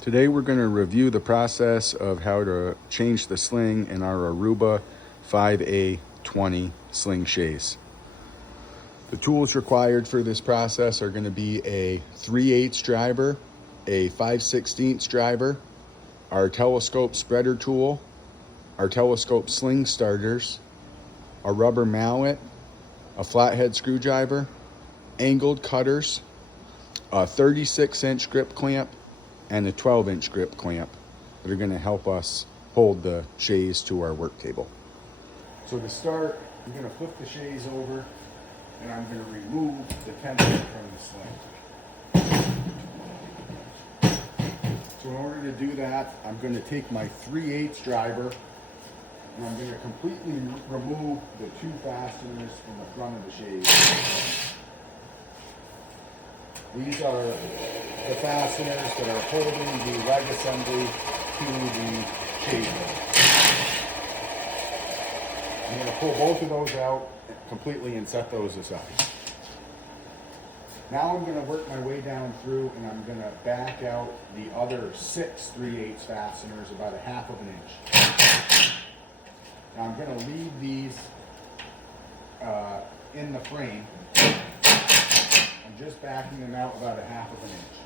Today we're going to review the process of how to change the sling in our Aruba 5A20 sling chaise. The tools required for this process are going to be a 3/8 driver, a 5/16 driver, our telescope spreader tool, our telescope sling starters, a rubber mallet, a flathead screwdriver, angled cutters, a 36-inch grip clamp, and a 12-inch grip clamp that are going to help us hold the chaise to our work table. So to start, I'm going to flip the chaise over and I'm going to remove the tension from the sling. So in order to do that, I'm going to take my 3/8 driver and I'm going to completely remove the two fasteners from the front of the chaise. These are the fasteners that are holding the leg assembly to the chaise. I'm going to pull both of those out completely and set those aside. Now I'm going to work my way down through and I'm going to back out the other 6 3/8 fasteners about 1/2 inch. Now I'm going to leave these in the frame. I'm just backing them out about 1/2 inch.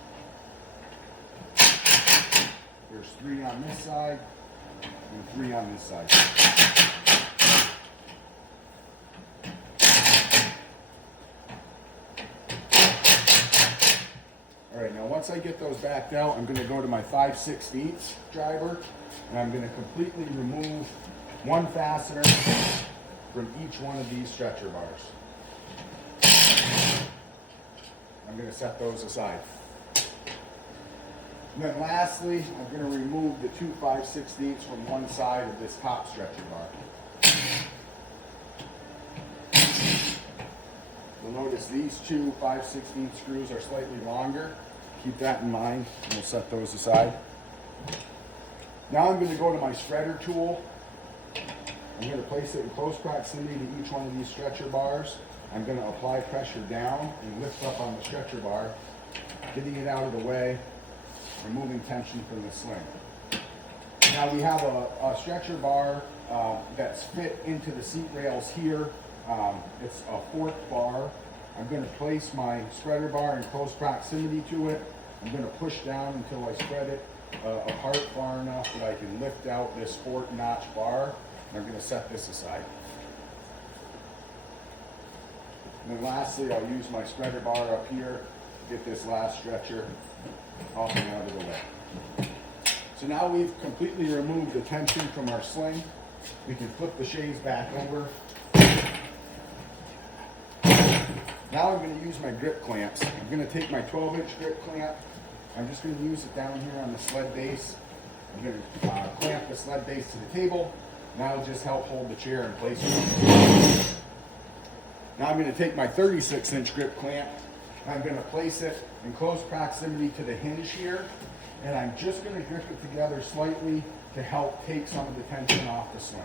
There's 3 on this side and 3 on this side. All right, now once I get those backed out, I'm going to go to my 5/16 driver and I'm going to completely remove one fastener from each one of these stretcher bars. I'm going to set those aside. And then lastly, I'm going to remove the two 5/16 from one side of this top stretcher bar. You'll notice these two 5/16 screws are slightly longer. Keep that in mind, and we'll set those aside. Now I'm going to go to my spreader tool. I'm going to place it in close proximity to each one of these stretcher bars. I'm going to apply pressure down and lift up on the stretcher bar, getting it out of the way, removing tension from the sling. Now we have a stretcher bar that's fit into the seat rails here. It's a forked bar. I'm going to place my spreader bar in close proximity to it. I'm going to push down until I spread it apart far enough that I can lift out this fork notch bar. And I'm going to set this aside. And then lastly, I'll use my spreader bar up here to get this last stretcher off and out of the way. So now we've completely removed the tension from our sling. We can flip the chaise back over. Now I'm going to use my grip clamps. I'm going to take my 12-inch grip clamp. I'm just going to use it down here on the sled base. I'm going to clamp the sled base to the table. And that'll just help hold the chair in place. Now I'm going to take my 36-inch grip clamp. I'm going to place it in close proximity to the hinge here. And I'm just going to grip it together slightly to help take some of the tension off the sling.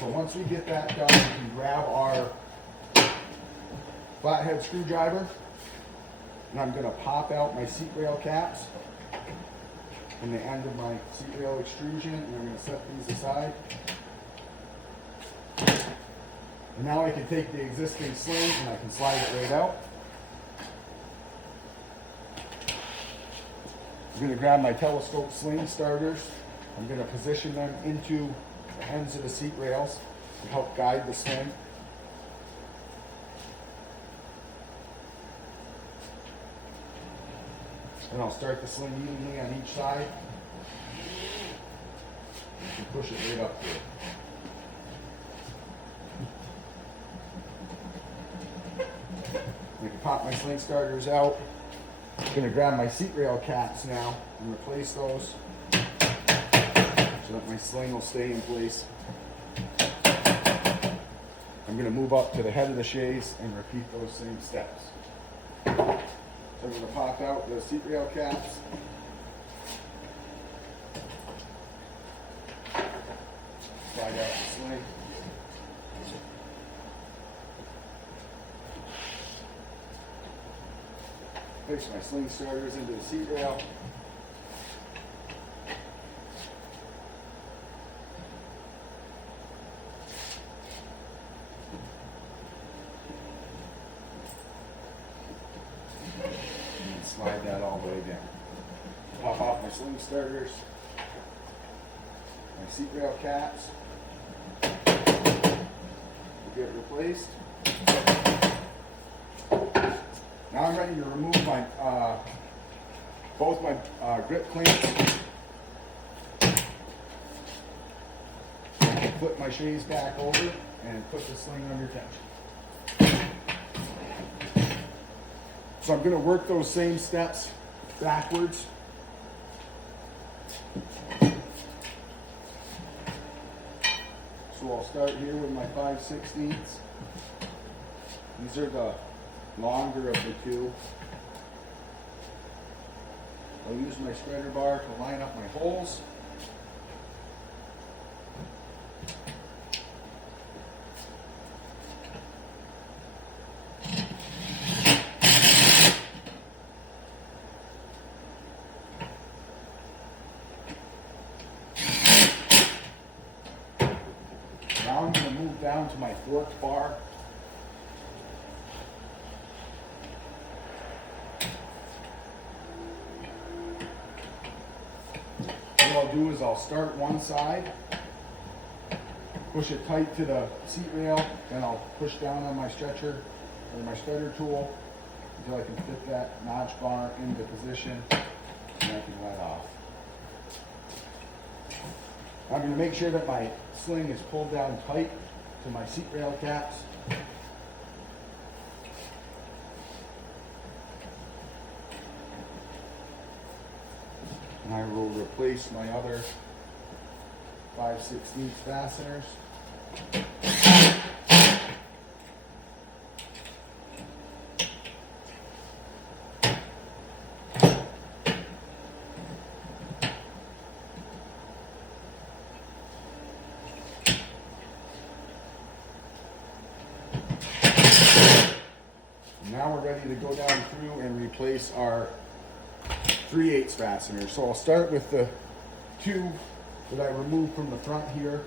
So once we get that done, we can grab our flathead screwdriver. And I'm going to pop out my seat rail caps and the end of my seat rail extrusion. And I'm going to set these aside. And now I can take the existing sling and I can slide it right out. I'm going to grab my telescope sling starters. I'm going to position them into the ends of the seat rails to help guide the sling. And I'll start the sling evenly on each side. And push it right up here. I can pop my sling starters out. I'm going to grab my seat rail caps now and replace those so that my sling will stay in place. I'm going to move up to the head of the chaise and repeat those same steps. So I'm going to pop out the seat rail caps. Slide out the sling. Push my sling starters into the seat rail. And slide that all the way down. Pop off my sling starters, my seat rail caps. Get replaced. Now I'm ready to remove my both my grip clamps. Flip my chaise back over and put the sling under tension. So I'm going to work those same steps backwards. So I'll start here with my 5/16. These are the longer of the two. I'll use my spreader bar to line up my holes. Now I'm going to move down to my forked bar. What I'll do is I'll start one side, push it tight to the seat rail, then I'll push down on my stretcher or my spreader tool until I can fit that notch bar into position and I can let off. I'm going to make sure that my sling is pulled down tight to my seat rail caps. And I will replace my other 5/16 fasteners. Now we're ready to go down through and replace our 3/8 fasteners. So I'll start with the two that I removed from the front here.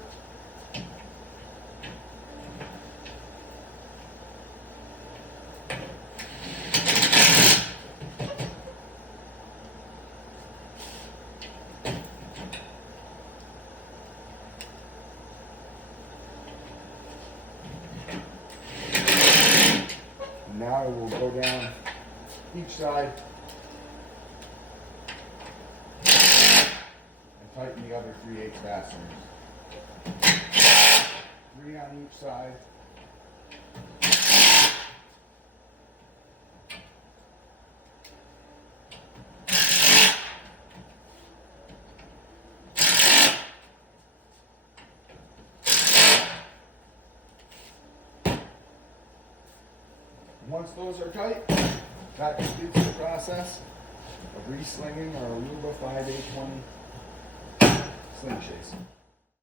Now I will go down each side and tighten the other 3/8 fasteners. 3 on each side. Once those are tight, that completes the process of re-slinging our Aruba 5/820 sling chaise.